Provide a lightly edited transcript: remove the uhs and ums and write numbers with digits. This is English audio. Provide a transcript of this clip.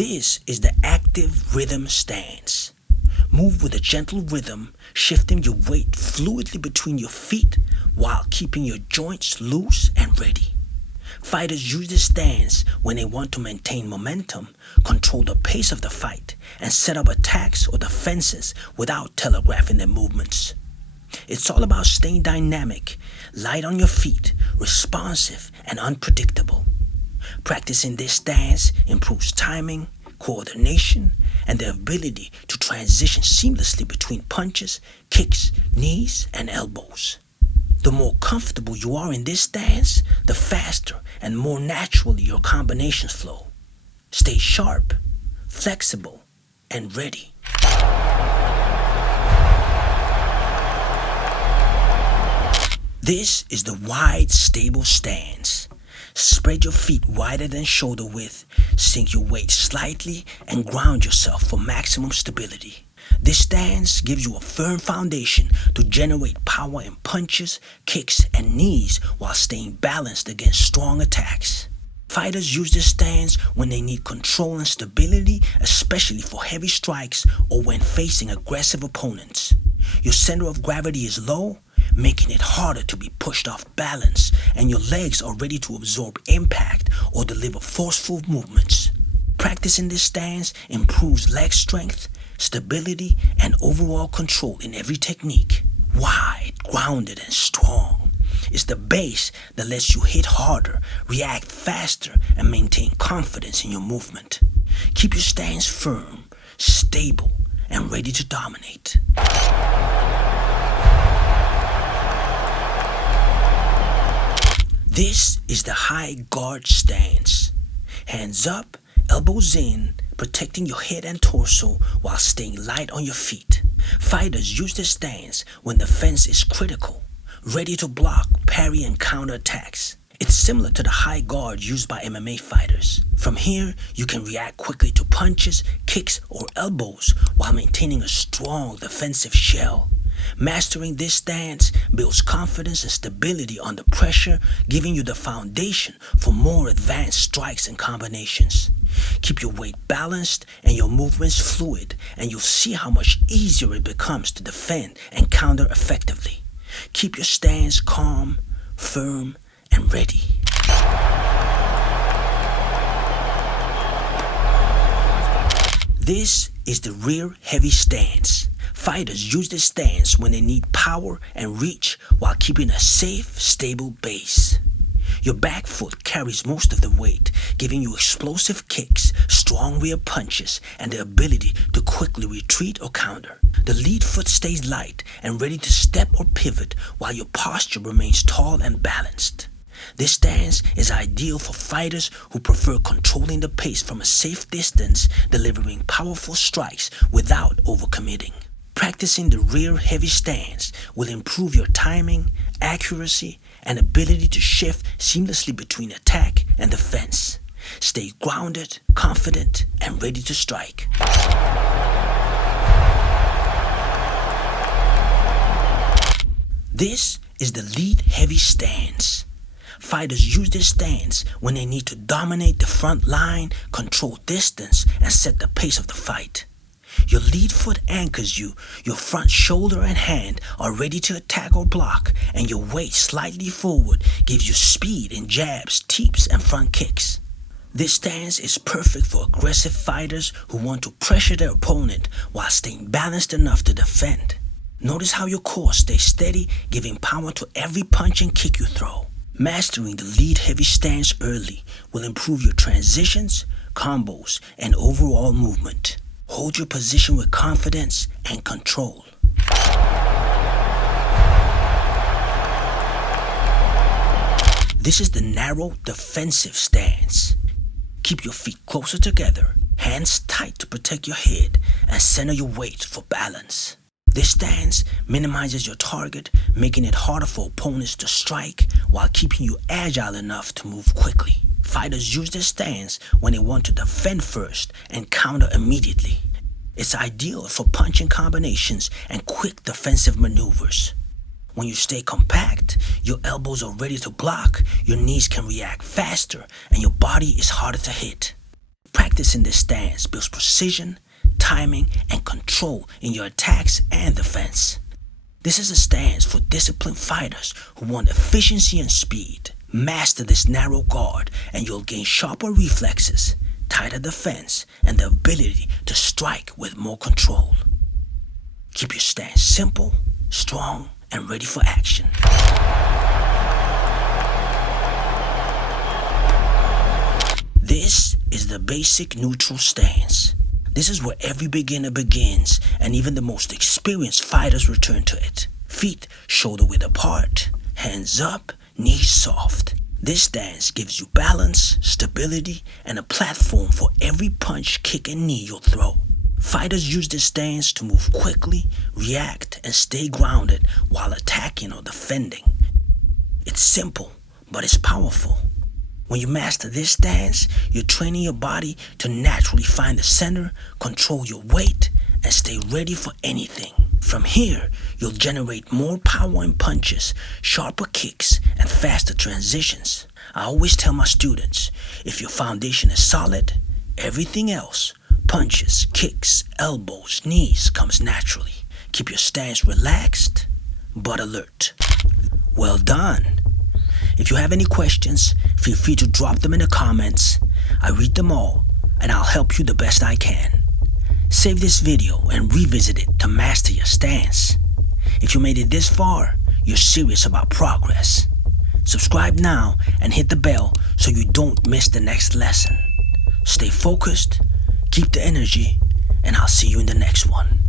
This is the active rhythm stance. Move with a gentle rhythm, shifting your weight fluidly between your feet while keeping your joints loose and ready. Fighters use this stance when they want to maintain momentum, control the pace of the fight, and set up attacks or defenses without telegraphing their movements. It's all about staying dynamic, light on your feet, responsive, and unpredictable. Practicing this stance improves timing, coordination, and the ability to transition seamlessly between punches, kicks, knees, and elbows. The more comfortable you are in this stance, the faster and more naturally your combinations flow. Stay sharp, flexible, and ready. This is the wide, stable stance. Spread your feet wider than shoulder width, sink your weight slightly, and ground yourself for maximum stability. This stance gives you a firm foundation to generate power in punches, kicks, and knees while staying balanced against strong attacks. Fighters use this stance when they need control and stability, especially for heavy strikes or when facing aggressive opponents. Your center of gravity is low, making it harder to be pushed off balance, and your legs are ready to absorb impact or deliver forceful movements. Practicing this stance improves leg strength, stability, and overall control in every technique. Wide, grounded, and strong. It's the base that lets you hit harder, react faster, and maintain confidence in your movement. Keep your stance firm, stable, and ready to dominate. This is the high guard stance. Hands up, elbows in, protecting your head and torso while staying light on your feet. Fighters use this stance when the fence is critical, ready to block, parry, and counter attacks. It's similar to the high guard used by MMA fighters. From here, you can react quickly to punches, kicks, or elbows while maintaining a strong defensive shell. Mastering this stance builds confidence and stability under pressure, giving you the foundation for more advanced strikes and combinations. Keep your weight balanced and your movements fluid, and you'll see how much easier it becomes to defend and counter effectively. Keep your stance calm, firm, and ready. This is the rear heavy stance. Fighters use this stance when they need power and reach while keeping a safe, stable base. Your back foot carries most of the weight, giving you explosive kicks, strong rear punches, and the ability to quickly retreat or counter. The lead foot stays light and ready to step or pivot while your posture remains tall and balanced. This stance is ideal for fighters who prefer controlling the pace from a safe distance, delivering powerful strikes without overcommitting. Practicing the rear heavy stance will improve your timing, accuracy, and ability to shift seamlessly between attack and defense. Stay grounded, confident, and ready to strike. This is the lead heavy stance. Fighters use this stance when they need to dominate the front line, control distance, and set the pace of the fight. Your lead foot anchors you, your front shoulder and hand are ready to attack or block, and your weight slightly forward gives you speed in jabs, teeps, and front kicks. This stance is perfect for aggressive fighters who want to pressure their opponent while staying balanced enough to defend. Notice how your core stays steady, giving power to every punch and kick you throw. Mastering the lead heavy stance early will improve your transitions, combos, and overall movement. Hold your position with confidence and control. This is the narrow defensive stance. Keep your feet closer together, hands tight to protect your head, and center your weight for balance. This stance minimizes your target, making it harder for opponents to strike while keeping you agile enough to move quickly. Fighters use this stance when they want to defend first and counter immediately. It's ideal for punching combinations and quick defensive maneuvers. When you stay compact, your elbows are ready to block, your knees can react faster, and your body is harder to hit. Practice Practice in this stance builds precision, timing, and control in your attacks and defense. This is a stance for disciplined fighters who want efficiency and speed. Master this narrow guard and you'll gain sharper reflexes, tighter defense, and the ability to strike with more control. Keep your stance simple, strong, and ready for action. This is the basic neutral stance. This is where every beginner begins, and even the most experienced fighters return to it. Feet shoulder width apart, hands up, knees soft. This stance gives you balance, stability, and a platform for every punch, kick, and knee you'll throw. Fighters use this stance to move quickly, react, and stay grounded while attacking or defending. It's simple, but it's powerful. When you master this stance, you're training your body to naturally find the center, control your weight, and stay ready for anything. From here, you'll generate more power in punches, sharper kicks, and faster transitions. I always tell my students, if your foundation is solid, everything else, punches, kicks, elbows, knees, comes naturally. Keep your stance relaxed, but alert. Well done. If you have any questions, feel free to drop them in the comments. I read them all, and I'll help you the best I can. Save this video and revisit it to master your stance. If you made it this far, you're serious about progress. Subscribe now and hit the bell so you don't miss the next lesson. Stay focused, keep the energy, and I'll see you in the next one.